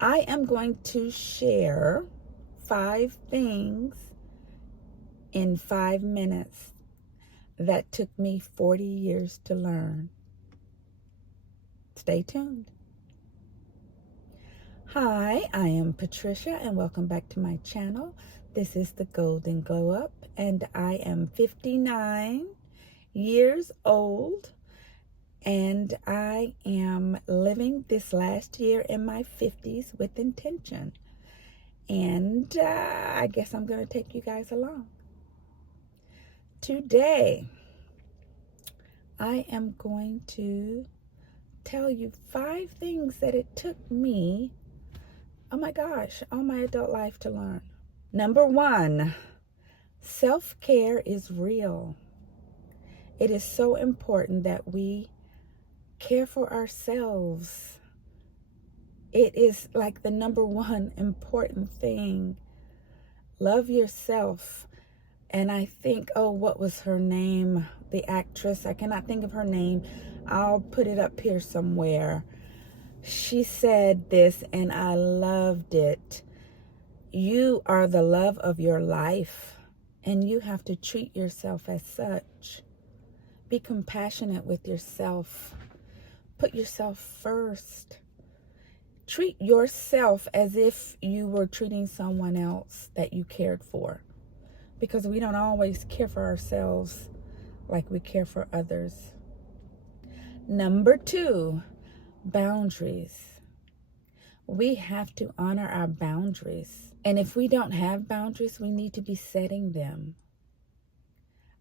I am going to share 5 things in 5 minutes that took me 40 years to learn. Stay tuned. Hi, I am Patricia and welcome back to my channel. This is the Golden Glow Up and I am 59 years old and I am living this last year in my 50s with intention. And I guess I'm going to take you guys along. Today, I am going to tell you 5 things that it took me, oh my gosh, all my adult life to learn. Number 1, self-care is real. It is so important that we care for ourselves. It is like the number 1 important thing. Love yourself. And I think, oh, what was her name? The actress, I cannot think of her name. I'll put it up here somewhere. She said this and I loved it. You are the love of your life and you have to treat yourself as such. Be compassionate with yourself. Put yourself first. Treat yourself as if you were treating someone else that you cared for. Because we don't always care for ourselves like we care for others. Number 2, boundaries. We have to honor our boundaries. And if we don't have boundaries, we need to be setting them.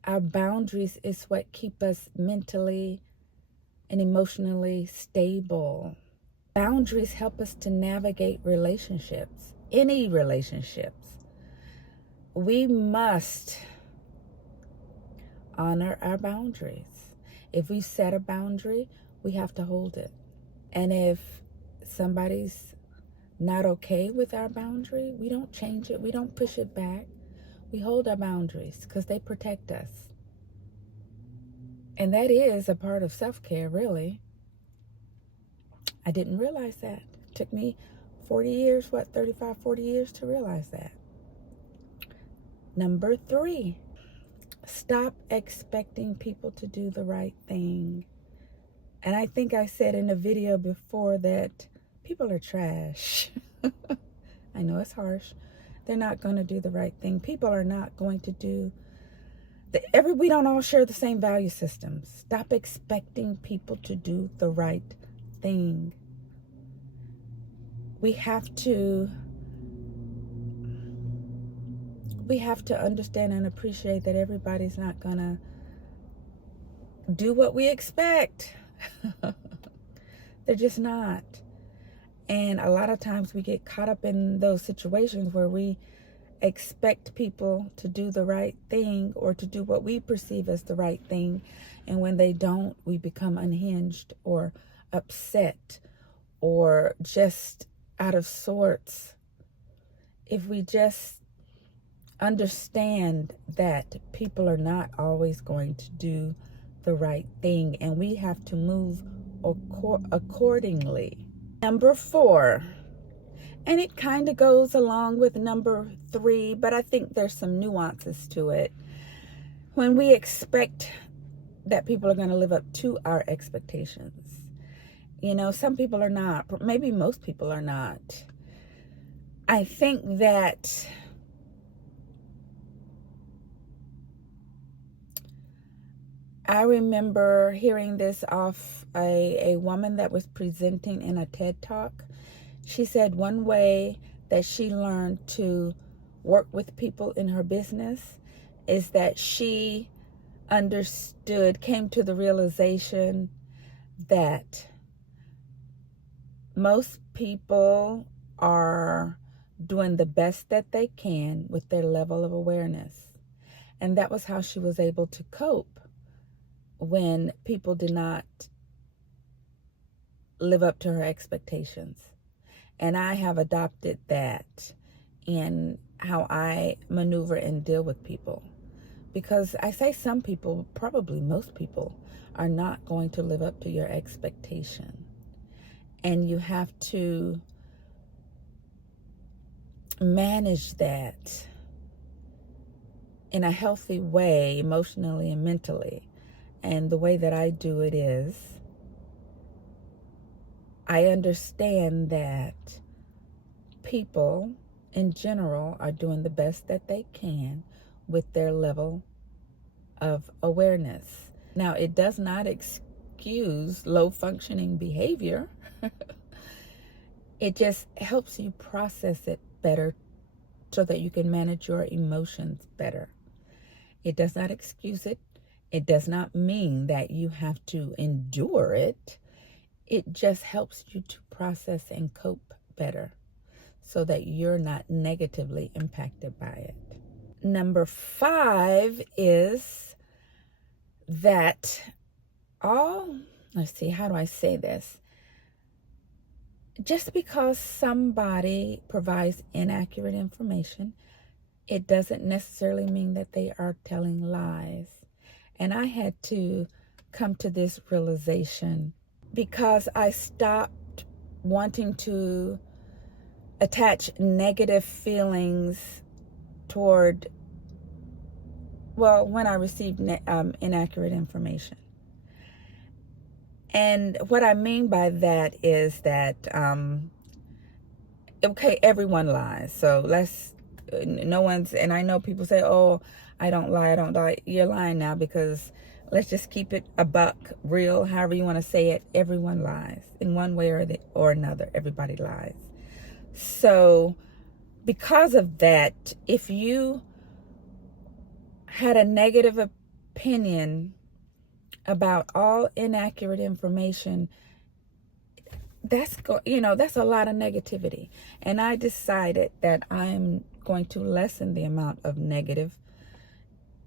Our boundaries is what keep us mentally and emotionally stable. Boundaries help us to navigate relationships, any relationships. We must honor our boundaries. If we set a boundary, we have to hold it. And if somebody's not okay with our boundary, we don't change it. We don't push it back. We hold our boundaries because they protect us. And that is a part of self-care, really. I didn't realize that. It took me 40 years, 35, 40 years to realize that. Number 3, stop expecting people to do the right thing. And I think I said in a video before that people are trash. I know it's harsh. They're not going to do the right thing. People are not going to do we don't all share the same value systems. Stop expecting people to do the right thing. We have to understand and appreciate that everybody's not gonna do what we expect. They're just not. And a lot of times we get caught up in those situations where we expect people to do the right thing or to do what we perceive as the right thing. And when they don't, we become unhinged or upset or just out of sorts. If we just understand that people are not always going to do the right thing and we have to move accordingly. Number 4, and it kind of goes along with number 3, but I think there's some nuances to it. When we expect that people are going to live up to our expectations, you know, some people are not, maybe most people are not. I think that I remember hearing this off a woman that was presenting in a TED Talk. She said one way that she learned to work with people in her business is that she came to the realization that most people are doing the best that they can with their level of awareness. And that was how she was able to cope when people did not live up to her expectations. And I have adopted that in how I maneuver and deal with people. Because I say some people, probably most people, are not going to live up to your expectation. And you have to manage that in a healthy way, emotionally and mentally. And the way that I do it is, I understand that people in general are doing the best that they can with their level of awareness. Now, it does not excuse low functioning behavior. It just helps you process it better so that you can manage your emotions better. It does not excuse it. It does not mean that you have to endure it. It just helps you to process and cope better so that you're not negatively impacted by it. Number 5 is that let's see, how do I say this? Just because somebody provides inaccurate information, it doesn't necessarily mean that they are telling lies. And I had to come to this realization because I stopped wanting to attach negative feelings toward, when I received inaccurate information. And what I mean by that is that, okay, everyone lies. So no one's, and I know people say, oh, I don't lie. You're lying now, because let's just keep it a buck, real, however you want to say it. Everyone lies in one way or another. Everybody lies. So because of that, if you had a negative opinion about all inaccurate information, that's a lot of negativity. And I decided that I'm going to lessen the amount of negative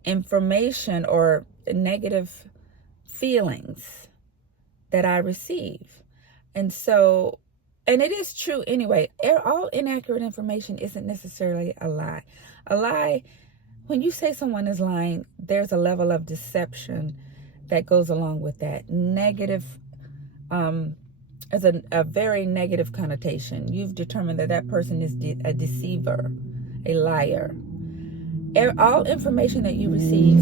information or negative feelings that I receive. And it is true anyway. All inaccurate information isn't necessarily a lie. A lie, when you say someone is lying, there's a level of deception that goes along with that. Negative as a very negative connotation. You've determined that person is a deceiver, a liar. All information that you receive,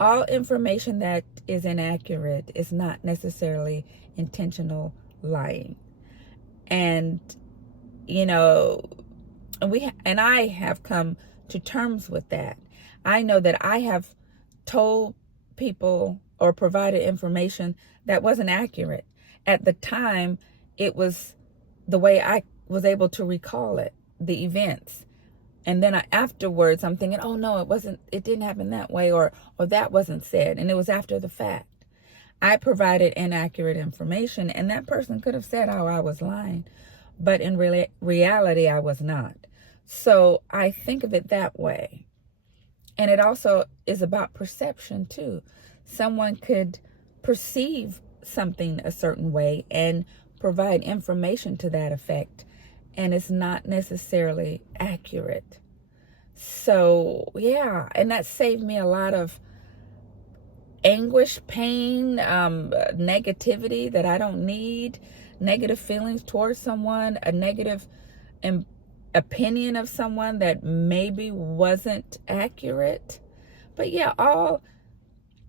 all information that is inaccurate is not necessarily intentional lying. And I have come to terms with that. I know that I have told people or provided information that wasn't accurate. At the time, it was the way I was able to recall it, the events. And then afterwards, I'm thinking, oh no, it didn't happen that way, or that wasn't said. And it was after the fact. I provided inaccurate information, and that person could have said, oh, I was lying. But in reality, I was not. So I think of it that way. And it also is about perception too. Someone could perceive something a certain way and provide information to that effect, and it's not necessarily accurate. So yeah, and that saved me a lot of anguish, pain, negativity that I don't need, negative feelings towards someone, a negative opinion of someone that maybe wasn't accurate. But yeah, all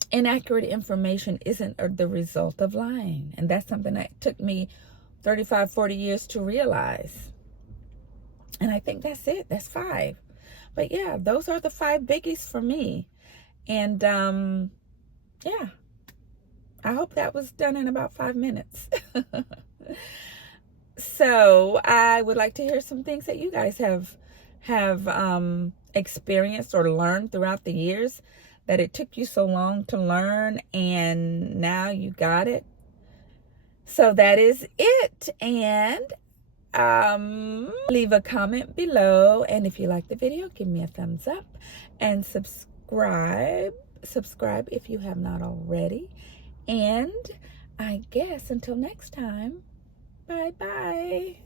inaccurate information isn't the result of lying. And that's something that took me 35, 40 years to realize. And I think that's it. That's 5. But yeah, those are the 5 biggies for me. And yeah, I hope that was done in about 5 minutes. So I would like to hear some things that you guys have experienced or learned throughout the years that it took you so long to learn, and now you got it. So that is it. And leave a comment below, and if you like the video, give me a thumbs up, and subscribe if you have not already. And I guess until next time, bye bye.